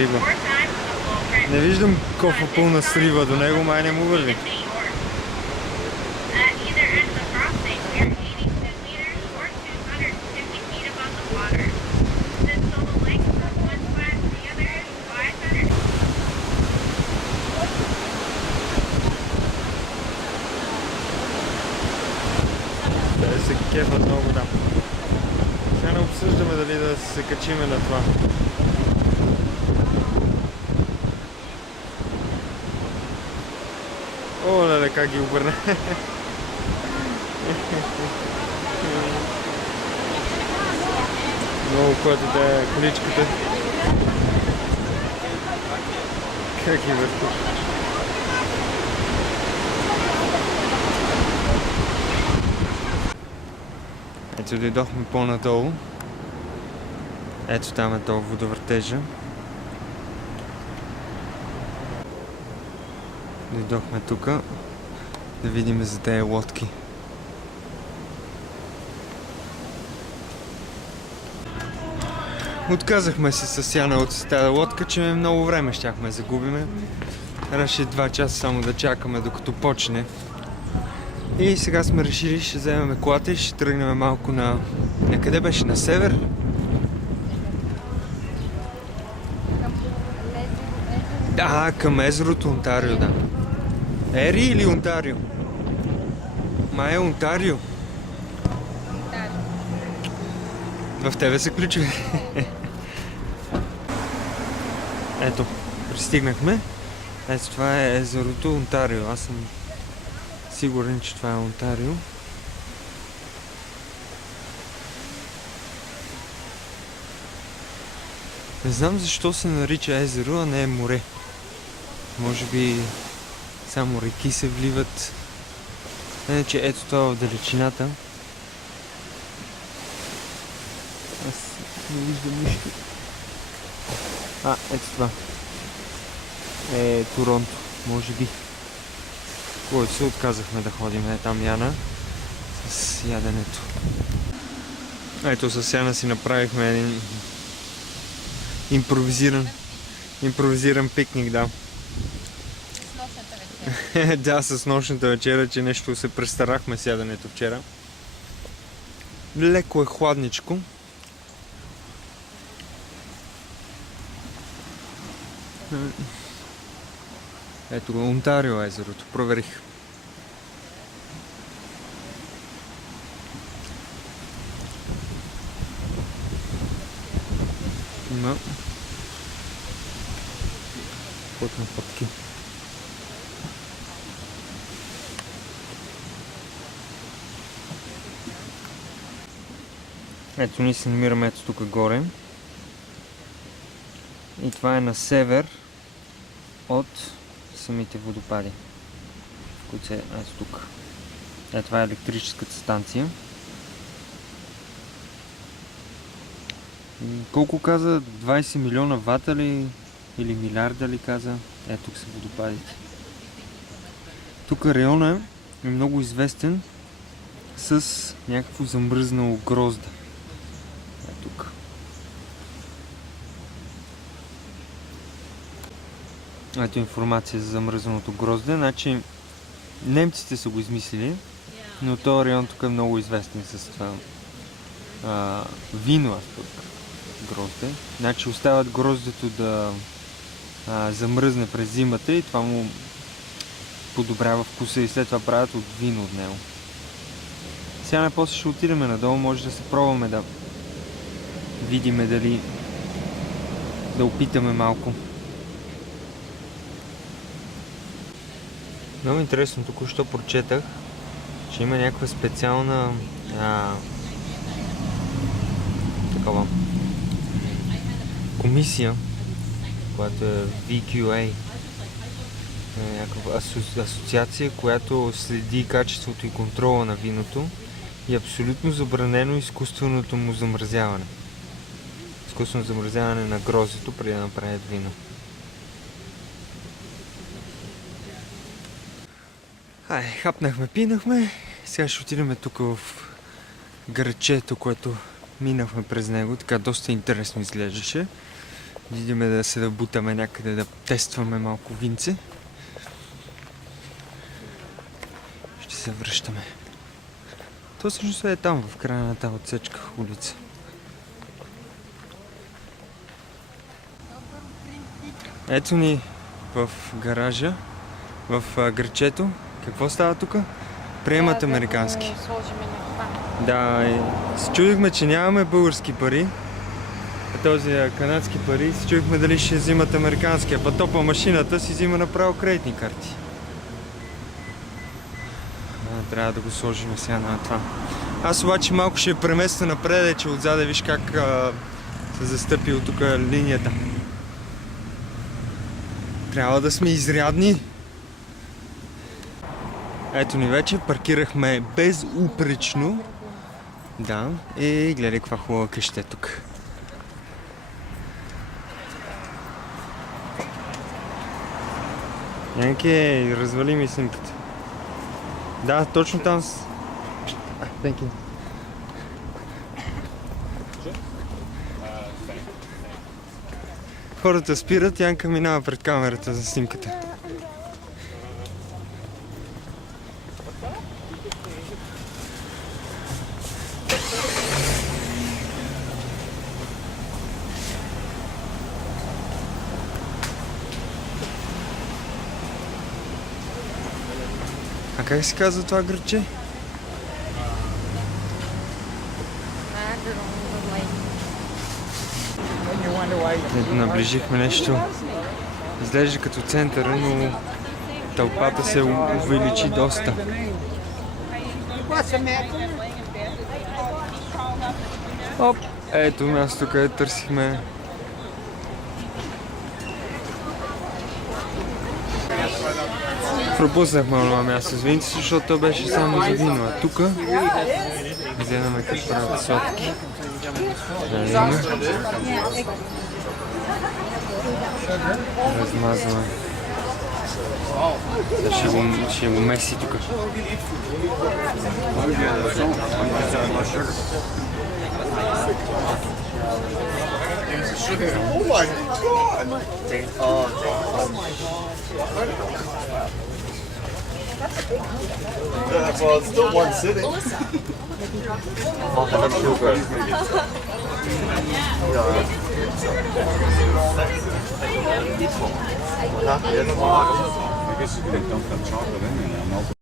риба. Не виждам кофа пълна с риба до него, май не му върви. Да се кефат много там. Сега не обсъждаме дали да се качиме на това. О, леле, как ги обърна. Много котите е количката. Как ги върти. Ето дойдохме по-надолу. Ето там е този водовъртежа. Дойдохме тук да видим за тези лодки. Отказахме се с Яна от тази лодка, че много време щяхме да загубиме. Трябваше 2 часа само да чакаме докато почне. И сега сме решили, ще вземем колата и ще тръгнем малко на... Къде беше? На север? Да, към езерото Онтарио, да. Ери или Онтарио? Май е Онтарио. В тебе се ключове. Ето, пристигнахме. Ето това е езерото Онтарио. Аз съм сигурен, че това е Онтарио. Не знам защо се нарича езеро, а не е море. Може би само реки се вливат. Иначе ето това в далечината. Аз не виждам нищо. Ето това. Е Торонто, може би. Който се отказахме да ходим. Там Яна с яденето. Ето с Яна си направихме един импровизиран пикник, да. С нощната вечера. Да, с нощната вечера, че нещо се престарахме с яденето вчера. Леко е хладничко. Ето го, Онтарио езерото, проверих. Има плътни пътки. Ето ние се намираме ето тук горе. И това е на север от самите водопади, които са ето тук. Ето това е електрическата станция. Колко каза? 20 милиона вата ли? Или милиарда ли каза? Ето тук са водопадите. Тук района е много известен с някакво замръзнало грозде. Ето тук. Ето информация за замръзнаното грозде. Значи немците са го измислили, но този район тук е много известен с това вино, грозде. Значи оставят гроздето да замръзне през зимата и това му подобрява вкуса и след това правят от вино от него. Сега най-после ще отидем надолу, може да се пробваме да видиме дали да опитаме малко. Много интересно, току-що прочетах, че има някаква специална такава комисия, която е VQA, някаква асоциация, която следи качеството и контрола на виното и е абсолютно забранено изкуственото му замразяване. Изкуствено замразяване на гроздето преди да направят вино. Хапнахме, пинахме. Сега ще отидем тук в градчето, което минахме през него. Така доста интересно изглеждаше. Идеме да се да бутаме някъде, да тестваме малко винце. Ще се връщаме. То всъщност е там, в края на тази отсечка улица. Ето ни в гаража, в грачето. Какво става тук? Приемат американски. Да, и се чудихме, че нямаме български пари. Този канадски пари. Се чудихме дали ще взимат американски, а па по машината си взима направо кредитни карти. Трябва да го сложим сега на това. Аз обаче малко ще преместя напред, че отзаде виж как се застъпи тук линията. Трябва да сме изрядни. Ето ни вече, паркирахме безупречно. Да, и гледай каква хубава къща е тук. Янке, развали ми снимката. Да, точно там с... Thank you. Хората спират, Янка минава пред камерата за снимката. А как се казва това градче? Ето наближихме нещо. Изглежда като центъра, но тълпата се увеличи доста. Оп! Ето място, където търсихме. Пропуснахме това място с винци, защото то беше само за вино. А тук гледаме как правят сотки. Размазваме. Ще го меси тук. Well, it's still one sitting. That's so good. I guess you're gonna dump that chocolate in there now.